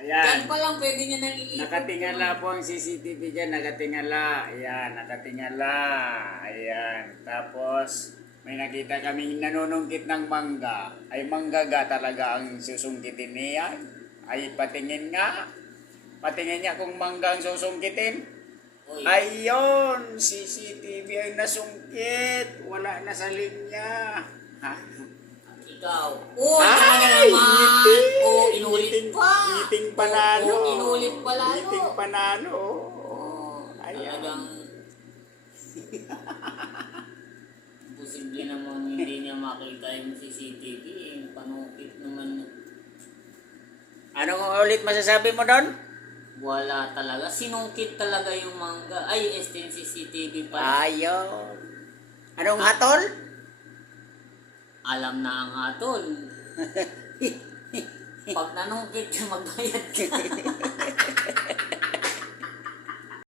Ayan. Yan pa lang pwede niya nang iikot. Nakatingala po ang CCTV dyan, nakatingala. Ayan, nakatingala. Ayan. Tapos, may nakita kaming nanunungkit ng mangga. Ay, manggaga talaga ang susungkitin niya. Ay, patingin nga. Patingin niya kung mangga ang susungkitin. Uy. Ayun, CCTV ay nasungkit. Wala na sa linya. Ha? Ikaw. Oh, Ay, tama na naman. ngiting. Oh, inulit pa. Ngiting panalo. Oh, inulit pa lalo. Ngiting panalo. Oh, Ayan. talagang posible naman hindi niya makita yung CCTV. Panukit naman. Anong ulit masasabi mo doon? Wala talaga. Sinungkit talaga yung mangga. Ay, yung CCTV pa. Ayun. Anong hatol? Alam na ang hatol. Pag nanungkit ka, magbayad ka.